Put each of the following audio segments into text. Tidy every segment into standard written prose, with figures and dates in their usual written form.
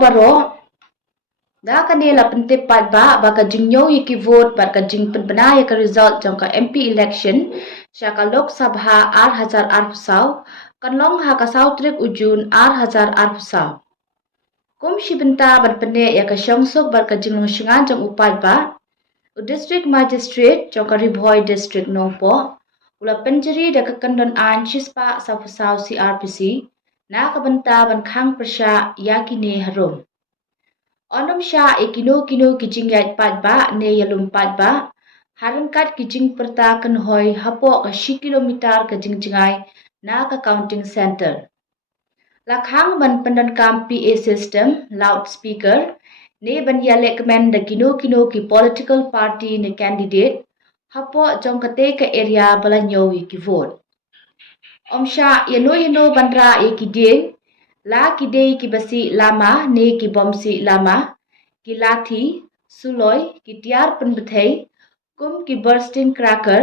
baro da kanela pentip pat ba baka Niew ki vote baka Bnai ka result jong ka MP election sya ka Lok Sabha 2000 kan long Haka Trik ujun 2000 kum shibenta ban pene ya ka shongsok baka jinglong shingan jong upat ba district magistrate jong ka Ribhoi district nongpo ula penjeri da ka Kyndon an chispa safusau CRPC na kabenta ban khang persya Iaki ne harum. Onom sya kino ki jingyat pat ba ne yalum pat ba harangkat ki jing perta kan hoi hapo ka 10 kilometer ka jingjingai na ka counting center. Lakhang ban pendan kam PA system loudspeaker ne ban yalek men da kino ki political party ne candidate hapo jong kate ka area bala Niew ki vote. Om sya yano bandra ki ding la ki dei ki basi lama ne ki bomsi lama ki lathi suloi ki tiar penbethei kum ki bursting cracker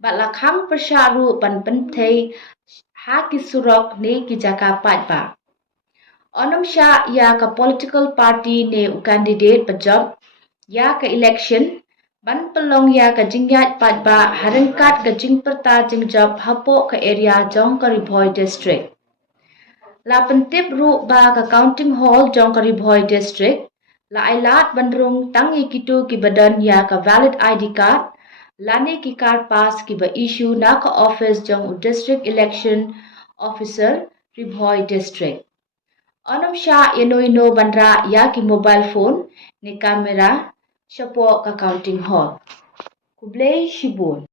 bat lakhang persyaru ban penthei ha ki surok ne ki jaka pat ba. Onom sya ya ka political party ne u candidate pajab ya ka election ban pelong ya ka jingyat pat ba harangkat ka jingperta jingjab hapo ka area jong ka Ribhoi district. La pentip ru ba ka counting hall jong ka Ribhoi district la ailat bandrung tangi kitu ki badan ya ka valid ID card lani ki card pass ki ba issue na ka office jong district election officer Ribhoi district. Onom sya yano bandra ya ki mobile phone ni kamera syapo ka counting hall. Kublai shibun.